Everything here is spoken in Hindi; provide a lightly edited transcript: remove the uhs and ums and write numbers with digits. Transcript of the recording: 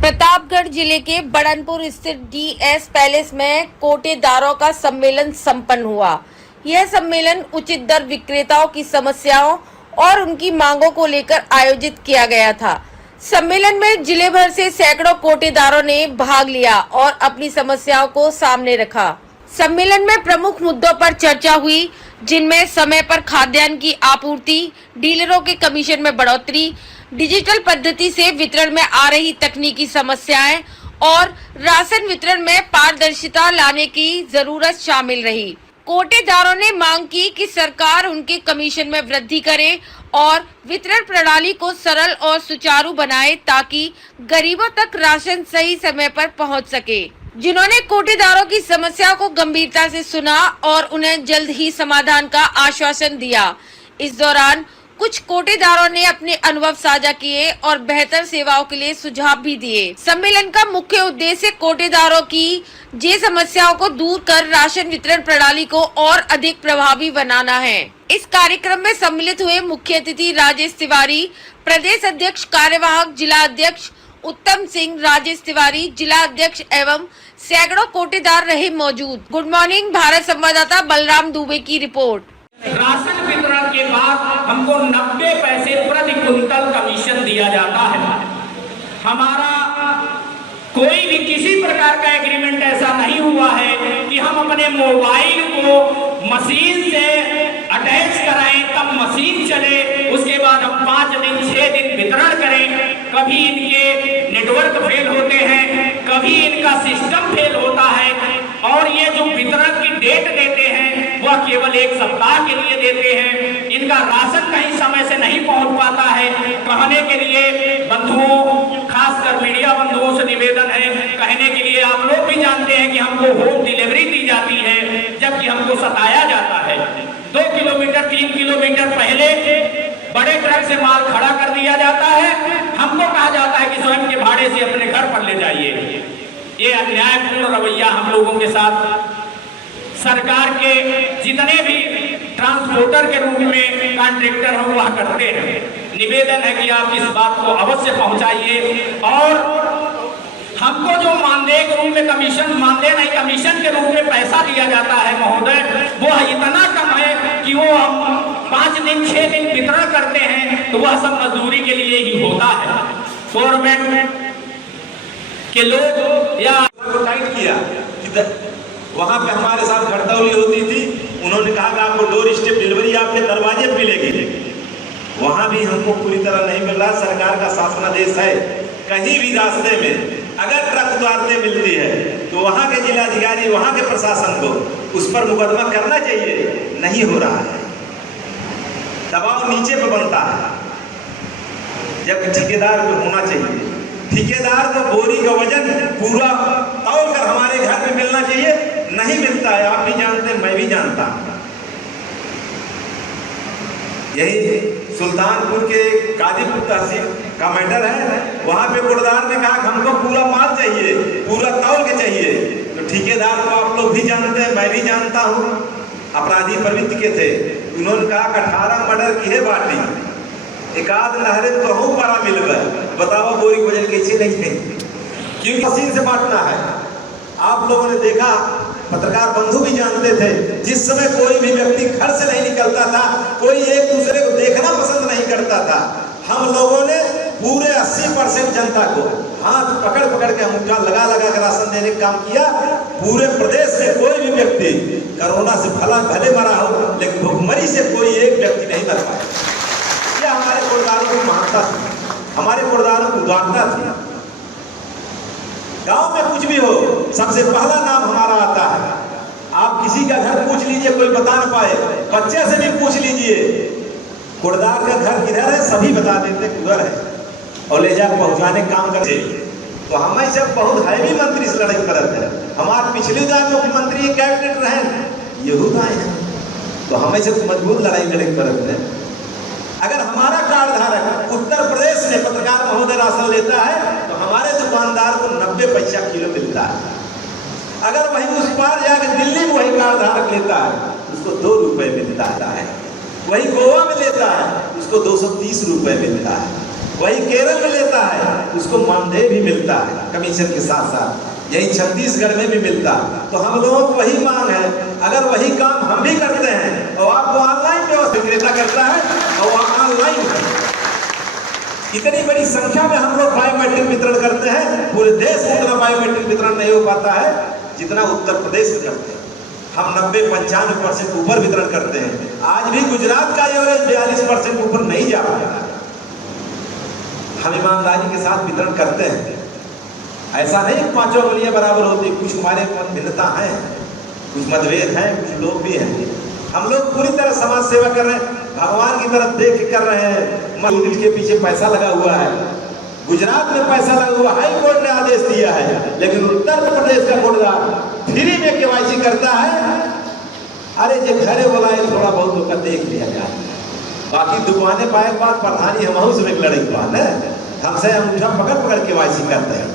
प्रतापगढ़ जिले के बड़नपुर स्थित डीएस पैलेस में कोटेदारों का सम्मेलन संपन्न हुआ। यह सम्मेलन उचित दर विक्रेताओं की समस्याओं और उनकी मांगों को लेकर आयोजित किया गया था। सम्मेलन में जिले भर से सैकड़ों कोटेदारों ने भाग लिया और अपनी समस्याओं को सामने रखा। सम्मेलन में प्रमुख मुद्दों पर चर्चा हुई, जिनमें समय पर खाद्यान्न की आपूर्ति, डीलरों के कमीशन में बढ़ोतरी, डिजिटल पद्धति से वितरण में आ रही तकनीकी समस्याएं और राशन वितरण में पारदर्शिता लाने की जरूरत शामिल रही। कोटेदारों ने मांग की कि सरकार उनके कमीशन में वृद्धि करे और वितरण प्रणाली को सरल और सुचारू बनाए ताकि गरीबों तक राशन सही समय पर पहुंच सके। जिन्होंने कोटेदारों की समस्या को गंभीरता से सुना और उन्हें जल्द ही समाधान का आश्वासन दिया। इस दौरान कुछ कोटेदारों ने अपने अनुभव साझा किए और बेहतर सेवाओं के लिए सुझाव भी दिए। सम्मेलन का मुख्य उद्देश्य कोटेदारों की जे समस्याओं को दूर कर राशन वितरण प्रणाली को और अधिक प्रभावी बनाना है। इस कार्यक्रम में सम्मिलित हुए मुख्य अतिथि राजेश तिवारी, प्रदेश अध्यक्ष कार्यवाहक जिला अध्यक्ष उत्तम सिंह, राजेश तिवारी जिला अध्यक्ष एवं सैकड़ों कोटेदार रहे मौजूद। गुड मॉर्निंग भारत संवाददाता बलराम दुबे की रिपोर्ट। राशन वितरण के बाद हमको 90 पैसे प्रति कुंतल कमीशन दिया जाता है। हमारा कोई भी किसी प्रकार का एग्रीमेंट ऐसा नहीं हुआ है कि हम अपने मोबाइल को मशीन से अटैच कराएं तब मशीन चले, उसके बाद हम 5 दिन 6 दिन वितरण करें। कभी इनके नेटवर्क फेल होते हैं, कभी इनका सिस्टम फेल होता है और ये जो वितरण की डेट देते हैं वह केवल 1 सप्ताह के लिए देते हैं। इनका राशन कहीं समय से नहीं पहुंच पाता है। कहने के लिए बंधुओं, खासकर मीडिया बंधुओं से निवेदन है, कहने के लिए आप लोग भी जानते हैं कि हमको होम डिलीवरी दी जाती है, जबकि हमको सताया जाता है। 2 किलोमीटर 3 किलोमीटर पहले बड़े ट्रक से माल खड़ा कर दिया जाता है। हमको कहा जाता है कि स्वयं के भाड़े से अपने घर पर ले जाइए। ये अन्यायपूर्ण रवैया हम लोगों के साथ सरकार के जितने भी ट्रांसपोर्टर के रूप में कॉन्ट्रैक्टर हम वह करते हैं। निवेदन है कि आप इस बात को अवश्य पहुंचाइए और हमको जो मानदेय के रूप में कमीशन, मानदेय नहीं कमीशन के रूप में पैसा दिया जाता है महोदय, वो इतना कम है कि वो हम 5 दिन 6 दिन वितरण करते हैं तो वह सब मजदूरी के लिए ही होता है। गवर्नमेंट के लोग या टाइट किया, वहां पे हमारे साथ घटतौली होती थी। उन्होंने कहा कि आपको डोर स्टेप डिलीवरी आपके दरवाजे पे मिलेगी। वहां भी हमको पूरी तरह नहीं मिल रहा। सरकार का शासनादेश है, कहीं भी रास्ते में अगर ट्रक उतारते मिलती है तो वहां के जिलाधिकारी, वहां के प्रशासन को उस पर मुकदमा करना चाहिए। नहीं हो रहा है, दबाव नीचे पे बनता है, जबकि ठेकेदार को होना चाहिए। ठेकेदार को बोरी का वजन पूरा तौल कर हमारे घर में मिलना चाहिए, नहीं मिलता है। आप भी जानते हैं, मैं भी जानता हूं। यही सुल्तानपुर के कादीपुर तहसील का मैटर है। वहां पे कोटदार ने कहा हमको पूरा माल चाहिए, पूरा तौल के चाहिए। तो ठेकेदार को आप लोग भी जानते हैं, मैं भी जानता हूं, अपराधी प्रवृत्ति के थे। उन्होंने कहा 18 मर्डर की है बाटी, एकाध नहरे तो कहूँ पड़ा मिल गए। बताओ बोरी वजन कैसे नहीं है, क्योंकि मशीन से बांटना है। आप लोगों ने देखा, पत्रकार बंधु भी जानते थे, जिस समय कोई भी व्यक्ति घर से नहीं निकलता था, कोई एक दूसरे को देखना पसंद नहीं करता था, हम लोगों ने पूरे 80% जनता को हाथ पकड़ पकड़ के मुक्का लगा लगा कर राशन देने का काम किया। पूरे प्रदेश में कोई भी व्यक्ति कोरोना से भले मरा हो, लेकिन भुखमरी से कोई एक व्यक्ति नहीं मर पाया। यह हमारे कोटदारों की महानता थी, हमारे कोटदारों की उदारता थी। गांव में कुछ भी हो, सबसे पहला नाम हमारा आता है। आप किसी का घर पूछ लीजिए, कोई बता न पाए, बच्चे से भी पूछ लीजिए कोटदार का घर किधर है, सभी बता देते उधर है, और ले जाकर पहुंचाने का काम करते। तो हमें सब बहुत हैवी मंत्री से लड़ाई करते हैं। हमारे पिछले दाएं मुख्यमंत्री कैबिनेट रहे यहूद आए हैं, तो हमें से मजबूत लड़ाई करते हैं। अगर हमारा कार्ड धारक उत्तर प्रदेश में पत्रकार महोदय राशन लेता है तो हमारे दुकानदार को 90 पैसा किलो मिलता है। अगर वही उस पार जाकर दिल्ली में वही कार्ड धारक लेता है उसको 2 रुपए मिलता है। वही गोवा में लेता है उसको 230 रुपए मिलता है। वही केरल में लेता है, उसको मानदेय भी मिलता है कमीशन के साथ साथ, यही छत्तीसगढ़ में भी मिलता है। तो हम लोगों को वही मांग है, अगर वही काम हम भी करते हैं और आपको ऑनलाइन व्यवस्था विक्रेता करता है और वहाँ ऑनलाइन इतनी बड़ी संख्या में हम लोग बायोमेट्रिक वितरण करते हैं, पूरे देश में उतना बायोमेट्रिक वितरण नहीं हो पाता है जितना उत्तर प्रदेश में करते हैं। हम 90-95% ऊपर वितरण करते हैं। आज भी गुजरात का एवरेज 42% ऊपर नहीं जा पाया। हम ईमानदारी के साथ वितरण करते हैं, ऐसा नहीं पांचों उंगलियां बराबर होती, कुछ हमारे भिन्नता है, कुछ मतभेद हैं, कुछ लोग भी हैं। हम लोग पूरी तरह समाज सेवा कर रहे हैं, भगवान की तरफ देख के कर रहे हैं। यूनिट के पीछे पैसा लगा हुआ है, गुजरात में पैसा लगा हुआ, हाई कोर्ट ने आदेश दिया है, लेकिन उत्तर प्रदेश का कोटदार फ्री में केवाईसी करता है। अरे जो घरे बोला है थोड़ा बहुत होकर देख लिया जाए, बाकी दुकानें पाए बात प्रधानी हम से लड़ाई बात है, हमसे अंगूठा पकड़ पकड़ केवाईसी करते हैं।